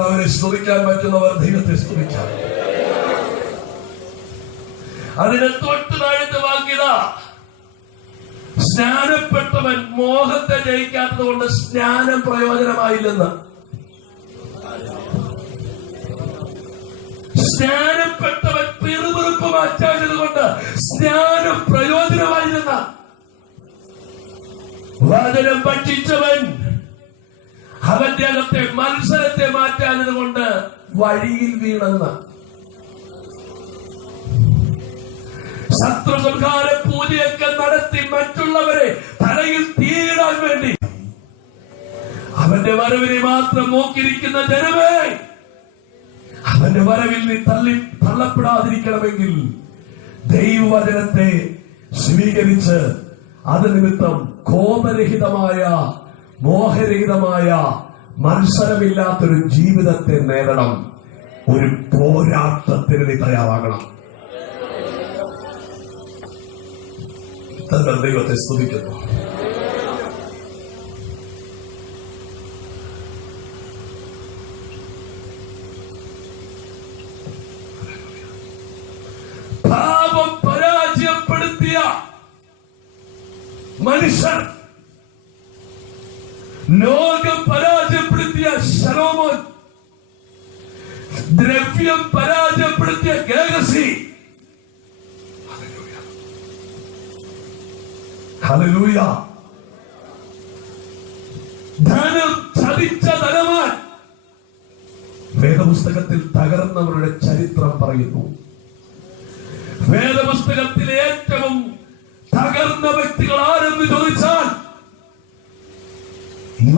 കർത്താവിനെ സ്തുതിക്കാൻ പറ്റുന്നവർ ദൈവത്തെ സ്തുതിക്കാം. അതിനെ തൊട്ട് താഴത്തെ വാക്യത, സ്നാനപ്പെട്ടവൻ മോഹത്തെ ജയിക്കാത്തത് കൊണ്ട് സ്നാനം പ്രയോജനമായില്ലെന്ന്. സ്നാനപ്പെട്ടവൻ പിറുപിറുപ്പ് മാറ്റാഞ്ഞത് കൊണ്ട് സ്നാനം പ്രയോജനമായില്ലെന്ന. വചനം ഭക്ഷിച്ചവൻ അവന്റെ അകത്തെ മത്സരത്തെ മാറ്റാഞ്ഞത് കൊണ്ട് വഴിയിൽ വീണെന്ന്. ശത്രുസംഹാര പൂജയൊക്കെ നടത്തി മറ്റുള്ളവരെ തലയിൽ തീയിടാൻ വേണ്ടി അവന്റെ വരവിനെ മാത്രം നോക്കിയിരിക്കുന്ന ജനമേ, അവന്റെ വരവിൽ നീ തള്ളപ്പെടാതിരിക്കണമെങ്കിൽ ദൈവവചനത്തെ സ്വീകരിച്ച് അത് നിമിത്തം കോപരഹിതമായ മോഹരഹിതമായ മത്സരമില്ലാത്തൊരു ജീവിതത്തെ നേടണം. ഒരു പോരാട്ടത്തിന് നീ തയ്യാറാകണം. ദൈവത്തെ സ്തുതിക്കുന്നു. പാപം പരാജയപ്പെടുത്തിയ മനുഷ്യർ, ലോകം പരാജയപ്പെടുത്തിയ ശലോമോൻ, ദ്രവ്യം പരാജയപ്പെടുത്തിയ ഗേഹസി, ഹല്ലേലൂയ, ധനം ചതിച്ച ധനവാൻ, വേദപുസ്തകത്തിൽ തകർന്നവരുടെ ചരിത്രം പറയുന്നു. വേദപുസ്തകത്തിൽ ഏറ്റവും തകർന്ന വ്യക്തികൾ ആരെന്ന് ചോദിച്ചാൽ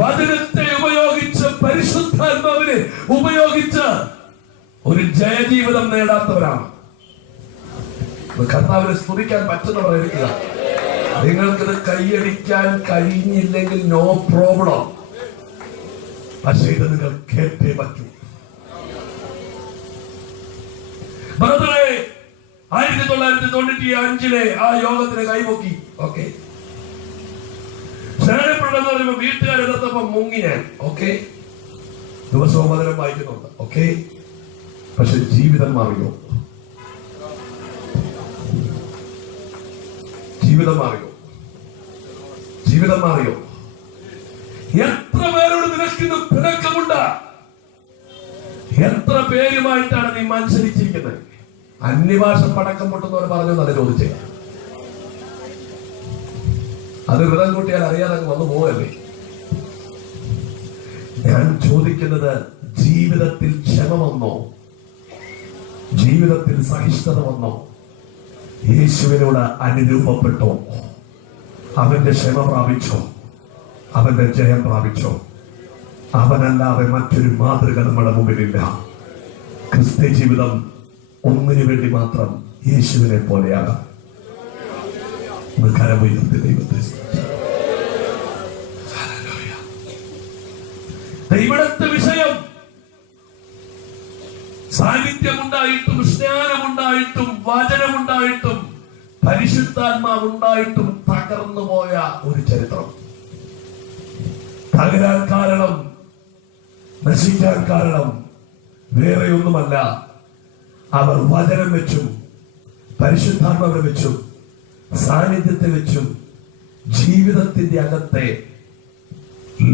വചനത്തെ ഉപയോഗിച്ച്, പരിശുദ്ധാത്മാവിനെ ഉപയോഗിച്ച് ഒരു ജയജീവിതം നേടാത്തവരാണ്. കർത്താവിനെ സ്തുതിക്കാൻ പറ്റുന്നവർ ഇരിക്കുക. നിങ്ങൾക്കിത് കൈയടിക്കാൻ കഴിഞ്ഞില്ലെങ്കിൽ നോ പ്രോബ്ലം, പക്ഷേ ഇത് നിങ്ങൾ കേട്ടേ പറ്റൂ. ബ്രദറെ, 1995 ആ യോഗത്തിന് കൈപൊക്കി. ഓക്കെ, സ്നാനപ്പെടുന്ന പറയുമ്പോ വീട്ടുകാരെടുത്തപ്പോ മുങ്ങി ഞാൻ. ഓക്കെ, ദിവസവും വചനം വായിക്കുന്നുണ്ട്. ഓക്കെ, പക്ഷെ ജീവിതം മാറിയോ? ജീവിതം മാറിയോ? ജീവിതം മാറിയോ? എത്ര പേരോട് നിനക്കിന്ന് പിണക്കമുണ്ട്? എത്ര പേരുമായിട്ടാണ് നീ മത്സരിച്ചിരിക്കുന്നത്? അന്യഭാഷ പടക്കം പൊട്ടുന്നവർ പറഞ്ഞു നല്ല ചോദിച്ചേ. അത് വ്രതം കൂട്ടിയാൽ അറിയാതെ വന്നു പോവല്ലേ. ഞാൻ ചോദിക്കുന്നത്, ജീവിതത്തിൽ ക്ഷമ വന്നോ? ജീവിതത്തിൽ സഹിഷ്ണുത വന്നോ? യേശുവിനോട് അനുരൂപപ്പെട്ടോ? അവന്റെ ക്ഷമ പ്രാപിച്ചോ? അവന്റെ ജയം പ്രാപിച്ചോ? അവനല്ലാതെ മറ്റൊരു മാതൃക നമ്മുടെ മുമ്പിലില്ല. ക്രിസ്ത്യ ജീവിതം ഒന്നിനു വേണ്ടി മാത്രം യേശുവിനെ പോലെയാകാം. കരമുയർത്തി ദൈവത്തെ ഇവിടത്തെ വിഷയം സാന്നിധ്യമുണ്ടായിട്ടും, സ്നാനമുണ്ടായിട്ടും, വചനമുണ്ടായിട്ടും, പരിശുദ്ധാത്മാവുണ്ടായിട്ടും തകർന്നു പോയ ഒരു ചരിത്രം. തകരാൻ കാരണം, നശിക്കാൻ കാരണം വേറെ ഒന്നുമല്ല. അവർ വചനം വെച്ചും പരിശുദ്ധാത്മാവിനെ വെച്ചും സാന്നിധ്യത്തെ വെച്ചും ജീവിതത്തിന്റെ അകത്തെ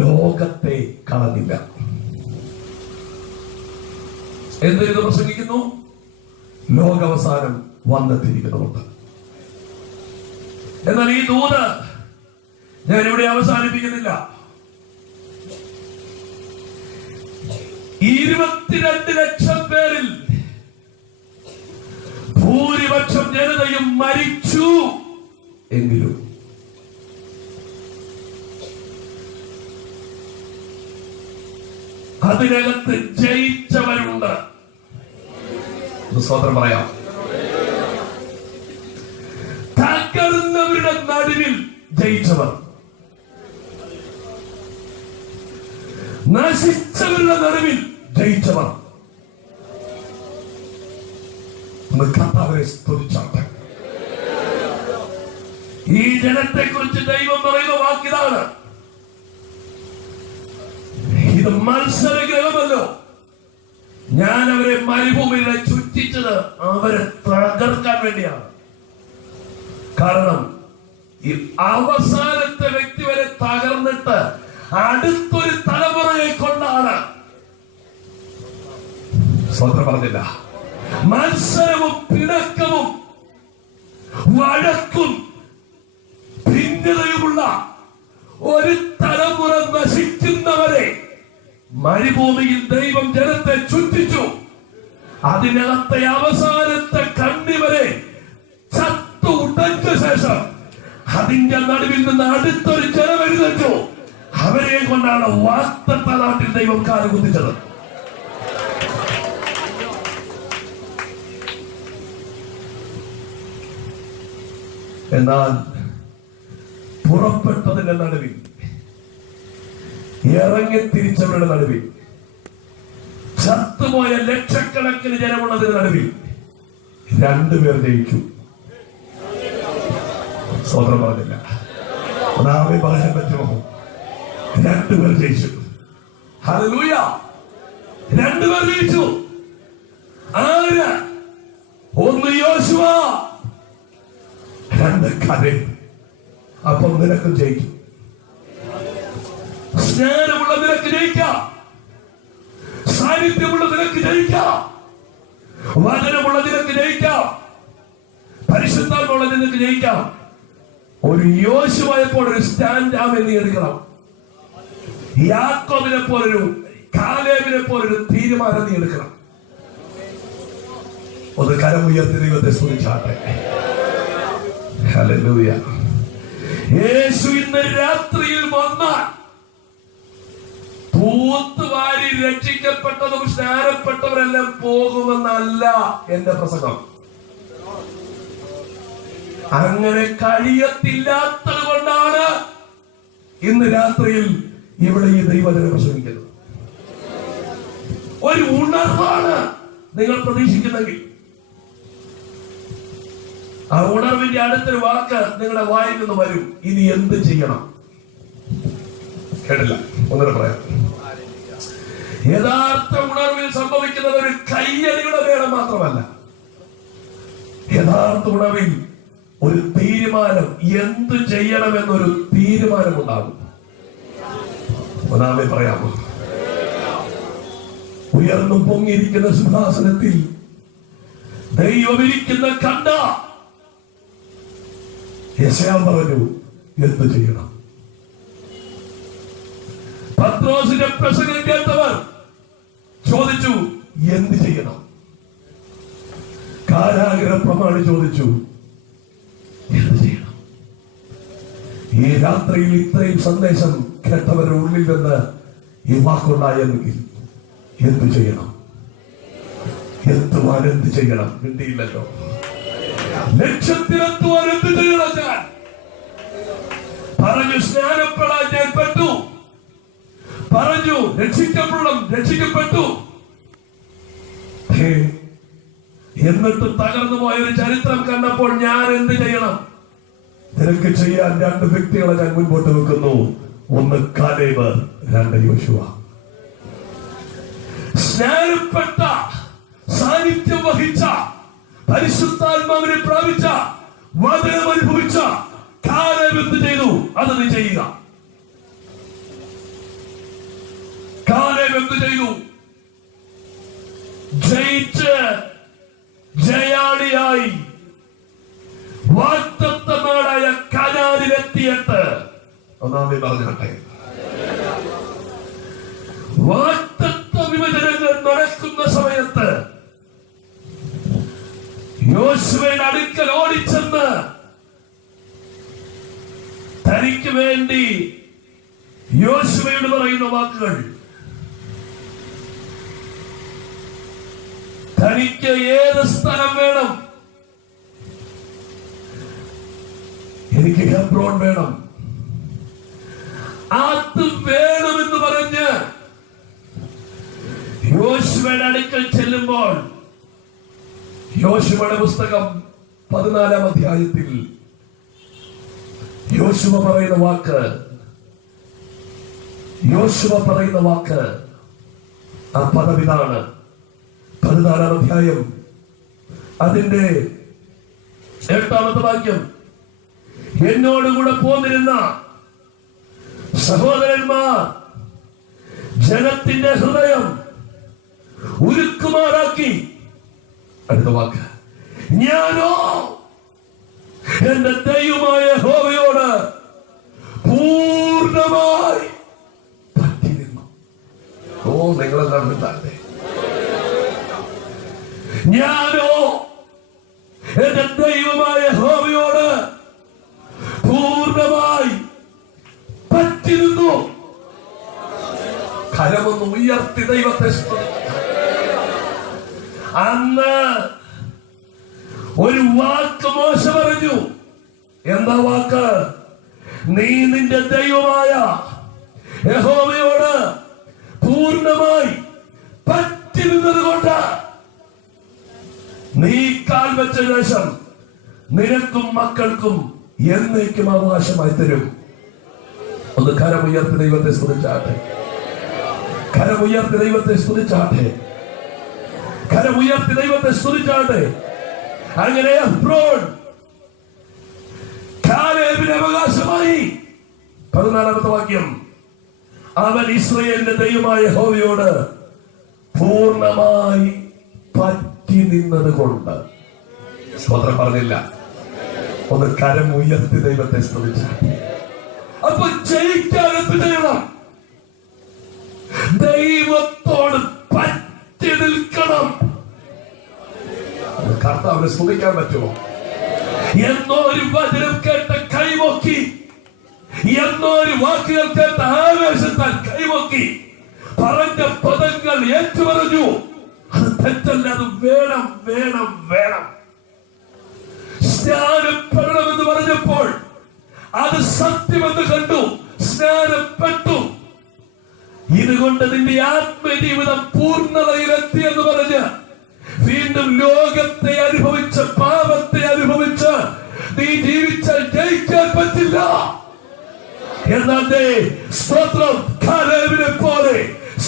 ലോകത്തെ കളഞ്ഞില്ല. എന്ത് പ്രസംഗിക്കുന്നു? ലോകാവസാനം വന്നെത്തിയിരിക്കുന്നുണ്ട്. എന്നാൽ ഈ ദൂത് ഞാൻ ഇവിടെ അവസാനിപ്പിക്കുന്നില്ല. 22 ലക്ഷം പേരിൽ ഭൂരിപക്ഷം ജനതയും മരിച്ചു എങ്കിലും അതിനകത്ത് ജയിച്ചവരുണ്ട്. സ്വതന്ത്രം പറയാം. തകർന്നവരുടെ നടുവിൽ ജയിച്ചവർ, നശിച്ചവരുടെ നടുവിൽ ജയിച്ചവർ. കർത്താവിനെ സ്തുതിച്ചാട്ടെ. ഈ ജനത്തെ കുറിച്ച് ദൈവം പറയുന്ന വാക്കിതാണ്, ഇത് മത്സരഗ്രഹമല്ലോ, ഞാൻ അവരെ മരുഭൂമിയിലെ ചുറ്റിച്ചത് അവരെ തകർക്കാൻ വേണ്ടിയാണ്. കാരണം ഈ അവസാനത്തെ വ്യക്തി വരെ തകർന്നിട്ട് അടുത്തൊരു തലമുറയെ കൊണ്ടാണ്, സ്വന്തം പറഞ്ഞില്ല, മത്സരവും പിണക്കവും വഴക്കും ഭിന്നതയുമുള്ള ഒരു തലമുറ നശിക്കുന്നവരെ മരുഭൂമിയിൽ ദൈവം ജനത്തെ ചുറ്റിച്ചു. അതിനകത്തെ അവസാനത്തെ കണ്ണി വരെ ചത്തു ഉടഞ്ഞ ശേഷം അതിന്റെ നടുവിൽ നിന്ന് അടുത്തൊരു ജനം എഴുന്നേറ്റു. അവരെ കൊണ്ടാണ് വാഗ്ദത്ത നാട്ടിൽ ദൈവം കാലുകുത്തിച്ചത്. എന്നാൽ പുറപ്പെട്ടതിന്റെ നടുവിൽ, ഇറങ്ങി തിരിച്ചവരുടെ നടുവിൽ, ചത്തുപോയ ലക്ഷക്കണക്കിന് ജനമുള്ളതിന് നടുവിൽ രണ്ടുപേർ ജയിച്ചു. സ്വതന്ത്രം പറഞ്ഞില്ല, ഒന്നാമേ പറയാൻ പറ്റുമോ? രണ്ടുപേർ ജയിച്ചു. ഹല്ലേലൂയ! രണ്ടുപേർ ജയിച്ചു. ആര്? ഒന്ന് യോശുവ, രണ്ട് കാലേബ്. അപ്പം നിനക്ക് ജയിക്കും. സ്നേഹമുള്ള നിനക്ക് ജയിക്കാം, സാന്നിധ്യമുള്ള നിനക്ക് ജയിക്കാം, വചനമുള്ള നിനക്ക് ജയിക്കാം, പരിശുദ്ധാത്മയുള്ള നിനക്ക് ജയിക്കാം. ഒരു യോശുവയെപ്പോൾ ഒരു സ്റ്റാൻഡ് ആമേ നീ എടുക്കണം. യാക്കോബിനെ പോലൊരു, കാലേബിനെ പോലൊരു തീരുമാനം നീ എടുക്കണം. ഒന്ന് കരമുയർത്തി ദൈവത്തെ സ്തുതിച്ചാട്ടെ. ഹല്ലേലൂയ! യേശു ഇന്ന് രാത്രിയിൽ വന്നാൽ തൂത്തുവാരി രക്ഷിക്കപ്പെട്ടതും സ്നാനപ്പെട്ടവരെല്ലാം പോകുമെന്നല്ല എന്റെ പ്രസംഗം. അങ്ങനെ കഴിയത്തില്ലാത്തത് കൊണ്ടാണ് ഇന്ന് രാത്രിയിൽ ഇവിടെ ഈ ദൈവവചനം പ്രസംഗിക്കുന്നത്. ഒരു ഉണർവാണ് നിങ്ങൾ പ്രതീക്ഷിക്കുന്നെങ്കിൽ ആ ഉണർവിന്റെ അടുത്തൊരു വാക്ക് നിങ്ങളുടെ വായിൽ നിന്ന് വരും. ഇനി എന്ത് ചെയ്യണം? കേട്ടില്ല, ഒന്നുകൂടെ പറയാം. യഥാർത്ഥ ഉണർവിൽ സംഭവിക്കുന്നത് ഒരു കയ്യടിയുടെ വേണം മാത്രമല്ല, യഥാർത്ഥ ഉണർവിൽ ഒരു തീരുമാനം, എന്ത് ചെയ്യണമെന്നൊരു തീരുമാനം ഉണ്ടാകും. ഒന്നാമേ പറയാമോ? ഉയർന്നു പൊങ്ങിയിരിക്കുന്ന സിംഹാസനത്തിൽ ദൈവമിരിക്കുന്ന കണ്ട യെശയ്യാവ് പറഞ്ഞു, എന്ത് ചെയ്യണം? പത്രോസിന്റെ പ്രസംഗം കേട്ടവർ ചോദിച്ചു, എന്ത് ചെയ്യണം? കാരാഗൃഹ പ്രമാണി ചോദിച്ചു, എന്ത് ചെയ്യണം? ഈ രാത്രിയിൽ ഇത്രയും സന്ദേശം കേട്ടവരുടെ ഉള്ളിൽ നിന്ന് ഈ വാക്കുണ്ടായെങ്കിൽ എന്ത് ചെയ്യണം? എത്തുവാൻ എന്ത് ചെയ്യണം? മിണ്ടിയില്ലല്ലോ. ലക്ഷ്യത്തിലെത്തുവാൻ എന്ത് ചെയ്യണം? ഞാൻ പറഞ്ഞു, സ്നാനപ്പെടാൻ ഞാൻ പെട്ടു. പറഞ്ഞു, രക്ഷിക്കപ്പെടണം, രക്ഷിക്കപ്പെട്ടു. എന്നിട്ട് തകർന്നു പോയ ഒരു ചരിത്രം കണ്ടപ്പോൾ ഞാൻ എന്ത് ചെയ്യണം? നിനക്ക് ചെയ്യാൻ രണ്ട് വ്യക്തികളെ ഞാൻ മുൻപോട്ട് വെക്കുന്നു. ഒന്ന് കാലേബ്, രണ്ട് യോശുവ. സ്നാനപ്പെട്ട, സാന്നിധ്യം വഹിച്ച, പരിശുദ്ധാത്മാവിനെ പ്രാപിച്ച, വചനം അനുഭവിച്ച കാലേബ് എന്ത് ചെയ്തു? അത് നീ ചെയ്യുക. കാലേബ് എന്ത് ചെയ്തു? ജയിച്ച് ജയാളിയായി വാഗ്ദത്തനാടായ കനാനിലെത്തിയിട്ട്, ഒന്നാമേ പറഞ്ഞാട്ടെ, വാഗ്ദത്ത വിഭജനങ്ങൾ നടക്കുന്ന സമയത്ത് യോശുവയുടെ അടുക്കൽ ഓടിച്ചെന്ന് തനിക്ക് വേണ്ടി യോശുവയോട് പറയുന്ന വാക്കുകൾ, തനിക്ക് ഏത് സ്ഥലം വേണം? എനിക്ക് ഹെബ്രോൻ വേണം. അത് വേണമെന്ന് പറഞ്ഞ് യോശുവയുടെ അടുക്കൽ ചെല്ലുമ്പോൾ, യോശുവയുടെ പുസ്തകം 14-ാം അധ്യായത്തിൽ യോശുവ പറയുന്ന വാക്ക്, ആ പദം ഇതാണ്: 14-ാം അധ്യായം അതിന്റെ 8-ാമത്തെ വാക്യം. എന്നോടുകൂടെ പോന്നിരുന്ന സഹോദരന്മാർ ജനത്തിന്റെ ഹൃദയം ഉരുക്കുമാറാക്കി. അടുത്ത വാക്ക്, ഞാനോ എന്റെ ദൈവമായ യഹോവയോട് പൂർണ്ണമായി പറ്റി നിന്നു. ഓ, നിങ്ങളെല്ലാം താഴെ. ഞാനോ എന്റെ ദൈവമായ യഹോവയോട് പൂർണ്ണമായി പറ്റി നിന്നു. കരമൊന്ന് ഉയർത്തി ദൈവത്തെ സ്തുതിക്കുക. അന്ന് ഒരു വാക്ക് മോശ പറഞ്ഞു. എന്താ വാക്ക്? നീ നിന്റെ ദൈവമായ യഹോവയോട് പൂർണ്ണമായി പറ്റി നിന്നത് കൊണ്ട് നീ കാൽ വെച്ച ശേഷം നിനക്കും മക്കൾക്കും എന്നേക്കും അവകാശമായി തരും. ഒന്ന് കരമുയർത്തി ദൈവത്തെ സ്തുതിച്ചാട്ടെ. കരമുയർത്തി ദൈവത്തെ സ്തുതിച്ചാട്ടെ. കരമുയർത്തി ദൈവത്തെ സ്തുതിച്ചാട്ടെ. അങ്ങനെ എഫ്രോൻ കാലേബിന് അവകാശമായി. 14-ാമത്തെ വാക്യം, അവൻ ഇസ്രായേലിന്റെ ദൈവമായ യഹോവയോട് പൂർണ്ണമായി പറ്റി നിന്നത് കൊണ്ട്. സ്തോത്രം പറഞ്ഞില്ല. ഒന്ന് കരം ഉയർത്തി ദൈവത്തെ സ്തുതിച്ചാട്ടെ. അപ്പൊ ജയിക്കാൻ എന്ത് ചെയ്യണം? ദൈവത്തോട് പറ്റി നിൽക്കണം. കർത്താവിനെ സ്തുതിക്കാൻ പറ്റുമോ? എന്നോ ഒരു വചനം കേട്ട കൈമൊക്കി, എന്നോ ഒരു വാക്കുകൾ കേട്ട ആവേശത്താൽ കൈമൊക്കി പറഞ്ഞ പദങ്ങൾ ഏറ്റുപറഞ്ഞു. അത് തെറ്റല്ല, അത് വേണം വേണം വേണം. സ്നാനപ്പെടണമെന്ന് പറഞ്ഞപ്പോൾ അത് സത്യമെന്ന് കണ്ടു, സ്നാനപ്പെട്ടു. ഇതുകൊണ്ട് നിന്റെ ആത്മജീവിതം പൂർണ്ണതയിലെത്തി എന്ന് പറഞ്ഞ് വീണ്ടും ലോകത്തെ അനുഭവിച്ച പാപത്തെ അനുഭവിച്ച് നീ ജീവിച്ചാൽ ജയിക്കാൻ പറ്റില്ല. എന്നാൽ സ്തോത്രം, കാലേബിനെ പോലെ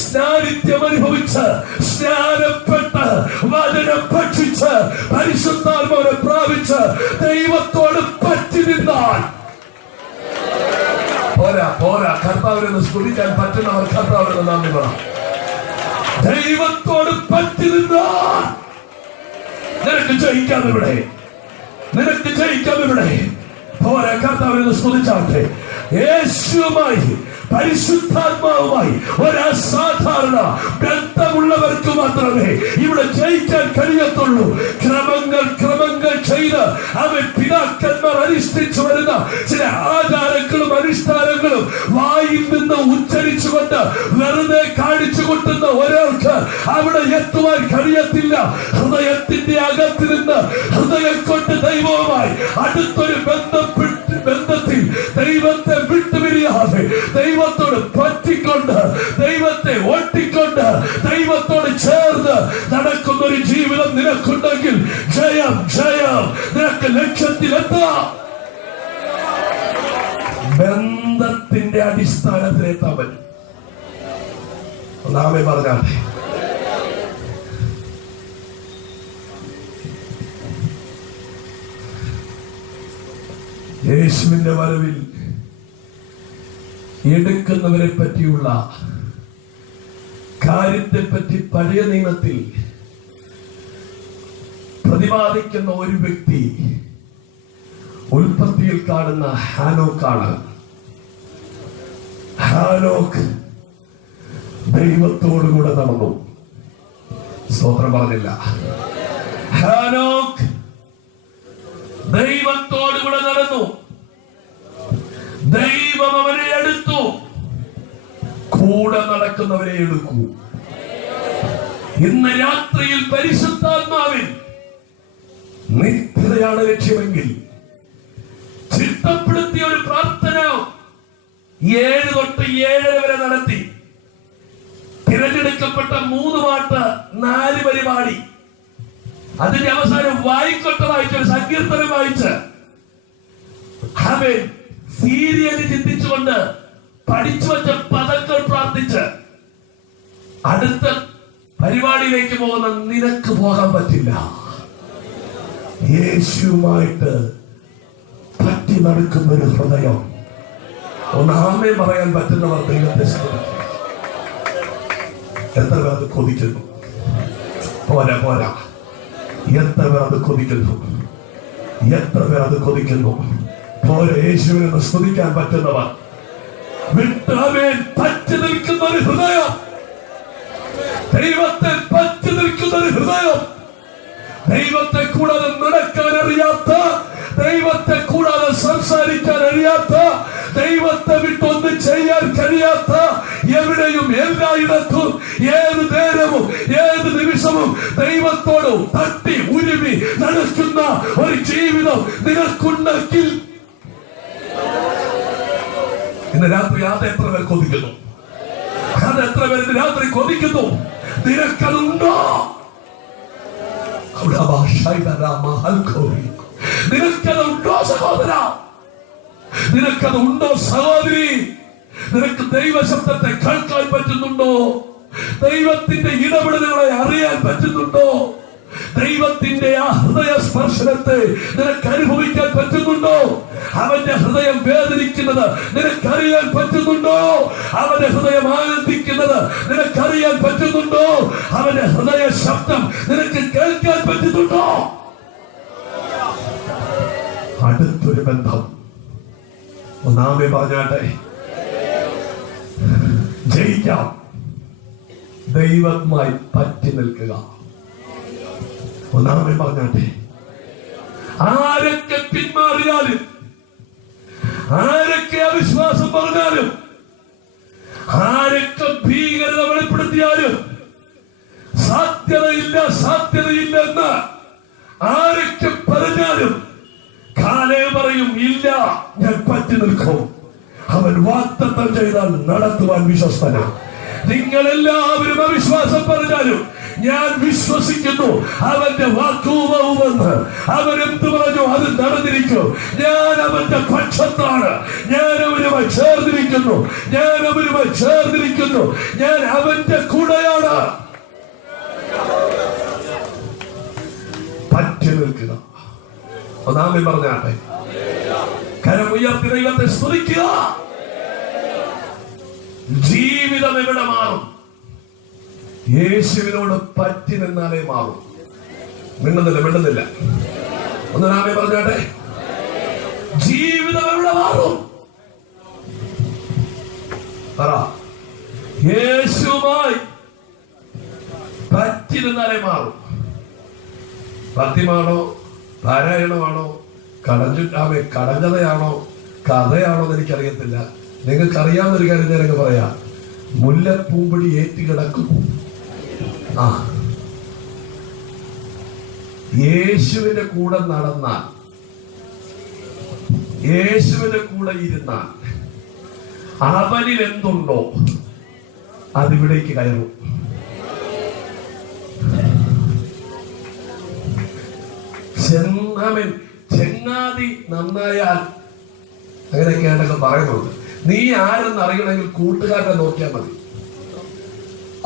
സ്നാനിത്യം അനുഭവിച്ച് സ്നാനപ്പെട്ട് വചനം ഭക്ഷിച്ച് പരിശുദ്ധാത്മാവിനെ പ്രാപിച്ച് ദൈവത്തോട് പറ്റി നിന്നാൽ പോരാ പോരാ. കർത്താവിനെ സ്തുതിക്കാൻ പറ്റുന്നവർ കർത്താവിനെ നന്ദി പറ. ദൈവത്തോട് പറ്റി നിന്നാൽ നിനക്ക് ജയിക്കാം. ഇവിടെ നിനക്ക് ജയിക്കാം. ഇവിടെ പോരാ. കർത്താവിനെ സ്തുതിച്ചാട്ടെ. യേശുവുമായി പരിശുദ്ധാത്മാവുമായി ഒരസാധാരണ ബന്ധമുള്ളവർക്ക് മാത്രമേ ഇവിടെ ജയിക്കാൻ കഴിയത്തുള്ളൂ. ക്രമങ്ങൾ ചെയ്ത് അവൻ പിതാക്കന്മാർ അനുഷ്ഠിച്ചു വരുന്ന ചില ആചാരങ്ങളും അനുഷ്ഠാനങ്ങളും വായിൽ നിന്ന് ഉച്ചരിച്ചുകൊണ്ട് വെറുതെ കാണിച്ചു കൊട്ടുന്ന ഒരാൾക്ക് അവിടെ എത്തുവാൻ കഴിയത്തില്ല. ഹൃദയത്തിന്റെ അകത്ത് നിന്ന് ഹൃദയം കൊണ്ട് ദൈവവുമായി അടുത്തൊരു ബന്ധത്തിൽ ദൈവത്തെ വിട്ടുപിരിയാതെ ദൈവത്തോട് പറ്റിക്കൊണ്ട് ദൈവത്തെ ഒട്ടിക്കൊണ്ട് ദൈവത്തോട് ചേർന്ന് നടക്കുന്ന ഒരു ജീവിതം നിനക്കുണ്ടെങ്കിൽ ജയം ജയം. നിനക്ക് ലക്ഷ്യത്തിലെത്താം. ബന്ധത്തിന്റെ അടിസ്ഥാനത്തിലെത്താൻ പറ്റും. ഒന്നാമേ പറഞ്ഞാട്ടെ. യേശുവിന്റെ വരവിൽ എടുക്കുന്നവരെ പറ്റിയുള്ള കാര്യത്തെ പറ്റി പഴയ നിയമത്തിൽ പ്രതിപാദിക്കുന്ന ഒരു വ്യക്തി ഉൽപ്പത്തിയിൽ കാണുന്ന ഹാനോക്കാണ്. ഹാനോക്ക് ദൈവത്തോടുകൂടെ നടന്നു. സ്തോത്രം പറഞ്ഞില്ല. ഹാനോക്ക് ദൈവത്തോടുകൂടെ നടന്നു. ദൈവം അവനെ എടുത്തു. കൂടെ നടക്കുന്നവരെ എടുക്കൂ. ഇന്ന് രാത്രിയിൽ പരിശുദ്ധാത്മാവിൽ നിത്യതയാണ് ലക്ഷ്യമെങ്കിൽ ചിട്ടപ്പെടുത്തിയ ഒരു പ്രാർത്ഥന 7 തൊട്ട് 7:30 വരെ നടത്തി. തിരഞ്ഞെടുക്കപ്പെട്ട 3 പാട്ട് 4 പരിപാടി. അതിന്റെ അവസാനം വായിക്കൊട്ട വായിച്ച ഒരു സങ്കീർത്തനം വായിച്ച് അവൻ സീരിയലി ചിന്തിച്ചുകൊണ്ട് പഠിച്ചു വച്ച പദങ്ങൾ പ്രാർത്ഥിച്ച് അടുത്ത പരിപാടിയിലേക്ക് പോകുന്ന നിനക്ക് പോകാൻ പറ്റില്ല. യേശുവുമായിട്ട് പറ്റി നടക്കുന്ന ഒരു ഹൃദയം. ഒന്ന് ആമേൻ പറയാൻ പറ്റുന്നവർ ദൈവത്തെ സ്തുതിക്കും. എത്ര പേർ അത് കൊതിക്കുന്നു? പോരാ പോരാ, എത്ര പേർ അത് കൊതിക്കുന്നു? എത്ര പേർ അത് കൊതിക്കുന്നു? പോരെ, യേശുവിനെ സ്തുതിക്കാൻ പറ്റുന്നവർ വിട്ടാമേൻ പറ്റി നിൽക്കുന്ന ഒരു ഹൃദയം, ദൈവത്തെ പറ്റി നിൽക്കുന്ന ഒരു ഹൃദയം, ദൈവത്തെ കൂടാതെ നടക്കാൻ അറിയാത്ത, ദൈവത്തെ കൂടാതെ സംസാരിക്കാൻ അറിയാത്ത, ദൈവത്തെ വിട്ടൊന്നും ചെയ്യാൻ കഴിയാത്ത, എവിടെയും എല്ലായിടത്തും ഏത് നേരവും ഏത് നിമിഷവും ദൈവത്തോട് തട്ടി ഉരുമി നടക്കുന്ന ഒരു ജീവിതം നിനക്കുണ്ടെങ്കിൽ ഇന്ന് രാത്രി അത് എത്ര പേർ കൊതിക്കുന്നു? അത് എത്ര പേർ ഇന്ന് രാത്രി കൊതിക്കുന്നു? നിനക്കതുണ്ടോ? നിനക്കതുണ്ടോ സഹോദര? നിനക്കതുണ്ടോ സഹോദരി? നിനക്ക് ദൈവശബ്ദത്തെ കേൾക്കാൻ പറ്റുന്നുണ്ടോ? ദൈവത്തിന്റെ ഇടപെടലുകളെ അറിയാൻ പറ്റുന്നുണ്ടോ? ദൈവത്തിന്റെ ആ ഹൃദയ സ്പർശനത്തെ നിനക്ക് അനുഭവിക്കാൻ പറ്റുന്നുണ്ടോ? അവന്റെ ഹൃദയം വേദനിക്കുന്നത് നിനക്കറിയാൻ പറ്റുന്നുണ്ടോ? അവന്റെ ഹൃദയം ആനന്ദിക്കുന്നത് നിനക്കറിയാൻ പറ്റുന്നുണ്ടോ? അവന്റെ ഹൃദയ ശബ്ദം നിനക്ക് കേൾക്കാൻ പറ്റുന്നുണ്ടോ? അടുത്തൊരു ബന്ധം ഒന്നാമേ പറഞ്ഞാട്ടെ, ജയിക്കാം. ദൈവവുമായി പറ്റി നിൽക്കുക. ഒന്നാമേ പറഞ്ഞാട്ടെ, ആരൊക്കെ പിന്മാറിയാലും, ആരൊക്കെ അവിശ്വാസം പറഞ്ഞാലും, ആരൊക്കെ ഭീകരത വെളിപ്പെടുത്തിയാലും, സാധ്യതയില്ല സാധ്യതയില്ല എന്ന് ആരൊക്കെ പറഞ്ഞാലും, കാലേബ് പറയും, ഇല്ല, ഞാൻ പറ്റി നിൽക്കും. അവൻ വാഗ്ദത്തം ചെയ്താൽ നടത്തുവാൻ വിശ്വസ്തനാ. നിങ്ങൾ എല്ലാവരും അവിശ്വാസം പറഞ്ഞാലും ഞാൻ വിശ്വസിക്കുന്നു അവന്റെ വാക്കുവെന്ന്. അവൻ എന്ത് പറഞ്ഞു അത് നടന്നിരിക്കും. ഞാൻ അവന്റെ പക്ഷത്താണ്. ഞാൻ അവരുമായി ചേർന്നിരിക്കുന്നു. ഞാൻ അവരുമായി ചേർന്നിരിക്കുന്നു. ഞാൻ അവന്റെ കൂടെയാണ്. പറ്റി നിൽക്കുക. ഒന്നാമൻ പറഞ്ഞാട്ടെ, കരമുയർത്തി ദൈവത്തെ സ്തുതിക്കുക. ജീവിതം എവിടെ മാറും? യേശുവിനോട് പറ്റി നിന്നാലേ മാറും. മിണ്ടുന്നില്ല. ഒന്നാമൻ പറഞ്ഞാട്ടെ, ജീവിതം എവിടെ മാറും? പറ. യേശുവുമായി പറ്റി നിന്നാലേ മാറും. പത്യമാണോ, പാരായണമാണോ, കടഞ്ചതയാണോ, കഥയാണോ എന്ന് എനിക്കറിയത്തില്ല. നിങ്ങൾക്ക് അറിയാവുന്നൊരു കാര്യം ഞാനൊക്കെ പറയാം. മുല്ലപ്പൂമ്പൊടി ഏറ്റുകിടക്കും. യേശുവിന്റെ കൂടെ നടന്നാൽ, യേശുവിന്റെ കൂടെ ഇരുന്നാൽ അവനിൽ എന്തുണ്ടോ അതിവിടേക്ക് കയറും. ചെങ്ങാതി നന്നായാൽ, അങ്ങനെയൊക്കെയാണൊക്കെ പറയുന്നുണ്ട്. നീ ആരെന്ന് അറിയണമെങ്കിൽ കൂട്ടുകാരനെ നോക്കിയാൽ മതി.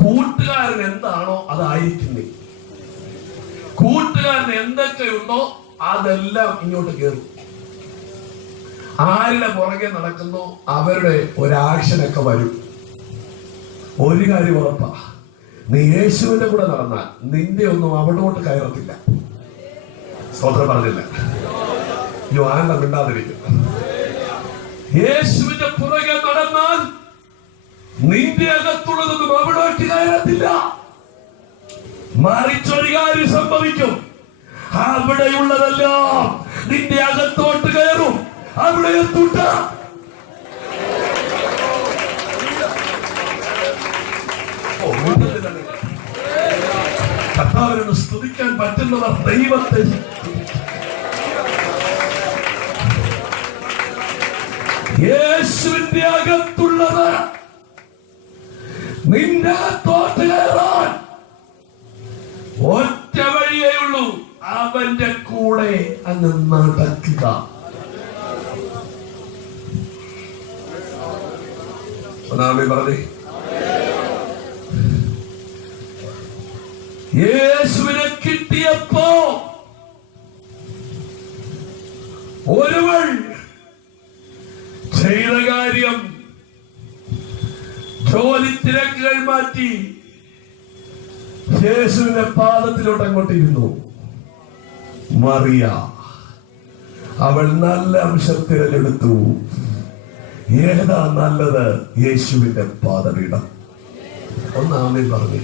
കൂട്ടുകാരൻ എന്താണോ അതായിരിക്കും നീ. കൂട്ടുകാരൻ എന്തൊക്കെയുണ്ടോ അതെല്ലാം ഇങ്ങോട്ട് കയറും. ആരുടെ പുറകെ നടക്കുന്നോ അവരുടെ ഒരാക്ഷനൊക്കെ വരും. ഒരു കാര്യം ഉറപ്പാ, നീ യേശുവിന്റെ കൂടെ നടന്നാൽ നിന്റെ ഒന്നും അവിടോട്ട് കയറത്തില്ല. സ്തോത്രം പറഞ്ഞില്ല. യോഹന്നാൻ മിണ്ടാതിരിക്കും. യേശുവിന്റെ പുറകെ നടന്നാൽ നിന്റെ അകത്തുള്ളതൊന്നും അവിടോട്ട് കയറത്തില്ല. മറിച്ചൊരു കാര്യം സംഭവിക്കും, അവിടെയുള്ളതെല്ലാം നിന്റെ അകത്തോട്ട് കയറും. അവിടെ എത്തൂട്ട. കർത്താവിനെ സ്തുതിക്കാൻ പറ്റുന്നവർ ദൈവത്തെ യേശുവിന്റെ അകത്തുള്ളത് നിന്റെ അകത്തോട്ട് കയറാൻ ഒറ്റ വഴിയേ ഉള്ളൂ, അവന്റെ കൂടെ അങ്ങ് നടക്കുക. പറഞ്ഞേ, യേശുവിനെ കിട്ടിയപ്പോ ഒരുവൾ ചെയ്ത കാര്യം ജോലി തിരക്കുകൾ മാറ്റി യേശുവിന്റെ പാദത്തിലോട്ട് അങ്ങോട്ടിരുന്നു. മറിയ അവൾ നല്ല അംശം തിരഞ്ഞെടുത്തു. ഏതാ നല്ലത്? യേശുവിന്റെ പാദപീഠം. ഒന്നാമേ പറഞ്ഞു.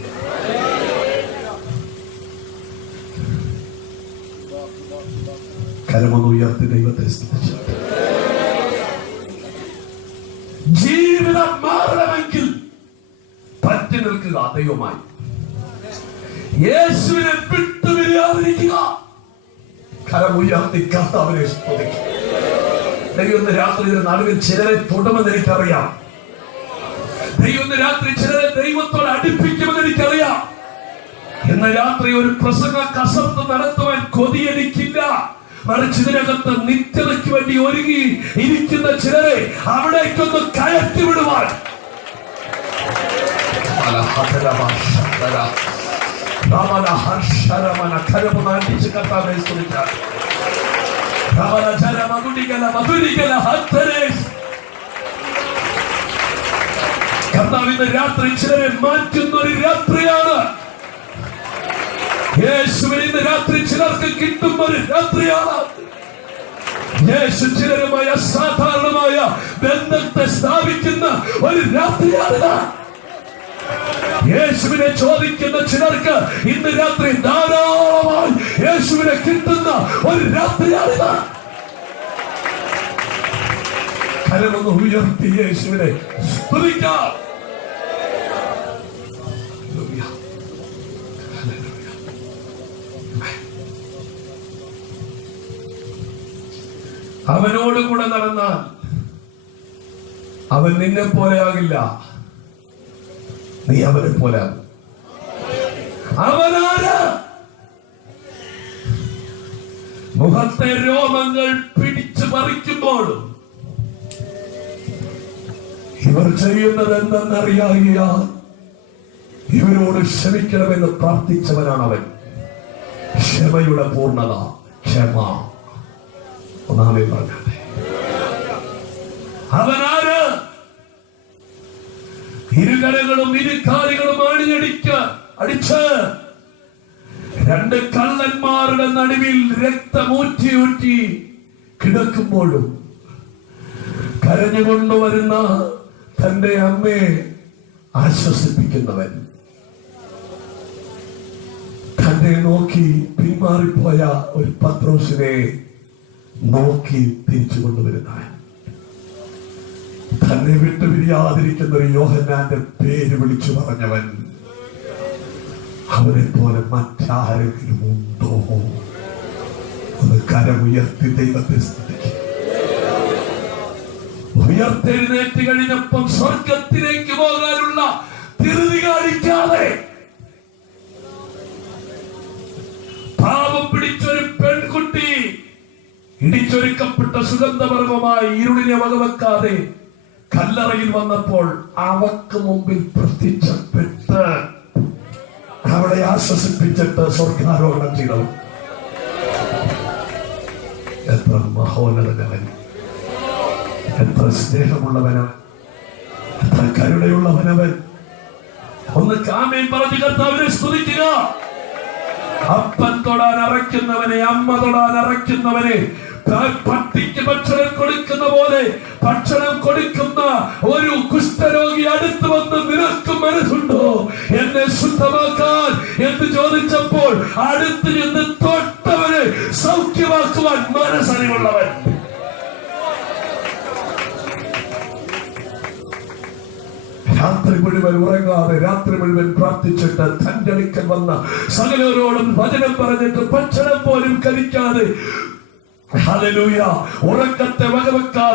കരമൊന്ന് ഉയർത്തി ദൈവത്തെ സ്തുതിച്ചു. ജീവിതം മാറണമെങ്കിൽ പറ്റി നിൽക്കുക ദൈവമായി. യേശുവിനെ വിട്ടുപിരിയാതിരിക്കുക. കരമുയർത്തി കർത്താവിനെ സ്തുതിക്കുക. ദൈവം രാത്രിയുടെ നടുവിൽ ചിലരെ തൊടുമെന്ന് എനിക്കറിയാം. ദൈവം രാത്രി ചിലരെ ദൈവത്തോട് അടുപ്പിക്കുമെന്ന് എനിക്കറിയാം. ഇന്ന് രാത്രി ഒരു പ്രസംഗ കസർത്ത് നടത്തുവാൻ കൊതി എനിക്കില്ല. മറിച്ച് ഇതിനകത്ത് നിത്യതയ്ക്ക് വേണ്ടി ഒരുങ്ങി ഇരിക്കുന്ന ചിലരെ അവിടേക്കൊന്ന് കയറ്റി വിടുവാൻ കർത്താവിന്റെ രാത്രി ചിലരെ മാറ്റുന്ന ഒരു രാത്രിയാണ്. യേശുവിനെ ഇന്ന് രാത്രി ചിലർക്ക് കിട്ടുന്ന ഒരു രാത്രിയാണ്. യേശു ചിലരുമായ അസാധാരണമായ ബന്ധത്തെ സ്ഥാപിക്കുന്ന ഒരു രാത്രിയാണ്. യേശുവിനെ ചോദിക്കുന്ന ചിലർക്ക് ഇന്ന് രാത്രി ധാരാളമായി യേശുവിനെ കിട്ടുന്ന ഒരു രാത്രിയാണ്. കരമൊന്ന് ഉയർത്തി യേശുവിനെ സ്തുതിക്കാം. അവനോട് കൂടെ നടന്നാൽ അവൻ നിന്നെ പോലെ ആകില്ല, നീ അവനെ പോലെ. അവനാര്? മുഖത്തെ രോമങ്ങൾ പിടിച്ചു പറിക്കുമ്പോഴും ഇവർ ചെയ്യുന്നത് എന്തെന്നറിയാകിയാൽ ഇവരോട് ക്ഷമിക്കണമെന്ന് പ്രാർത്ഥിച്ചവനാണ് അവൻ. ക്ഷമയുടെ പൂർണ്ണത, ക്ഷമ. ഒന്നാമേ പറഞ്ഞാട്ടെ. അവനാര്? ഇരുകരകളും ഇരുകാലുകളും അടിച്ച് രണ്ട് കള്ളന്മാരുടെ നടുവിൽ രക്തമൂറ്റി കിടക്കുമ്പോഴും കരഞ്ഞുകൊണ്ടുവരുന്ന തന്റെ അമ്മയെ ആശ്വസിപ്പിക്കുന്നവൻ, തന്നെ നോക്കി പിന്മാറിപ്പോയ ഒരു പത്രോസിനെ നോക്കി തിരിച്ചു കൊണ്ടുവരുന്നവൻ, തന്നെ വിട്ടുപിരിയാതിരിക്കുന്ന ഒരു യോഹന്നാന്റെ പേര് വിളിച്ചു പറഞ്ഞവൻ, അവനെ പോലെ മറ്റാരെങ്കിലും ഉണ്ടോ? അത് കരമുയർത്തി ദൈവത്തെ സ്തുതിക്കും. ഉയർത്തെഴുന്നേറ്റ് കഴിഞ്ഞപ്പം സ്വർഗത്തിലേക്ക് പോകാനുള്ള ധൃതി കാണിക്കാതെ പാപം പിടിച്ചൊരു പെൺകുട്ടി ഇടിച്ചൊരുക്കപ്പെട്ട സുഗന്ധപർവമായി ഇരുളിനെ വകവെക്കാതെ കല്ലറയിൽ വന്നപ്പോൾ അവക്ക് മുമ്പിൽ പ്രത്യക്ഷപ്പെട്ട് അവളെ ആശ്വസിപ്പിച്ചിട്ട് സ്വർഗാരോഹണം ചെയ്തു. എത്ര മഹോന്നതനവൻ, എത്ര സ്നേഹമുള്ളവനവൻ, എത്ര കരുണയുള്ളവനവൻ. ഒന്ന് ആമേൻ പറഞ്ഞ് കർത്താവിനെ സ്തുതിക്കുക. അപ്പൻ തൊടാൻ അറയ്ക്കുന്നവനെ, അമ്മ തൊടാൻ അറയ്ക്കുന്നവനെ, പട്ടിക്ക് ഭക്ഷണം കൊടുക്കുന്ന പോലെ ഭക്ഷണം കൊടുക്കുന്ന ഒരു കുഷ്ഠരോഗി അടുത്ത് വന്ന് നിനക്ക് മനസ്സുണ്ടോ എന്നെ ശുദ്ധമാക്കാൻ എന്ന് ചോദിച്ചപ്പോൾ അടുത്ത് നിന്ന് തൊട്ടവനെ സൗഖ്യമാക്കുവാൻ മനസ്സറിവുള്ളവൻ. രാത്രി മുഴുവൻ ഉറങ്ങാതെ രാത്രി മുഴുവൻ പ്രാർത്ഥിച്ചിട്ട് തന്റെ അടുക്കൽ വന്ന സകലരോടും വചനം പറഞ്ഞിട്ട് ഭക്ഷണം പോലും കഴിക്കാതെ ഹല്ലേലൂയ ഉറക്കത്തെ വകവെക്കാതെ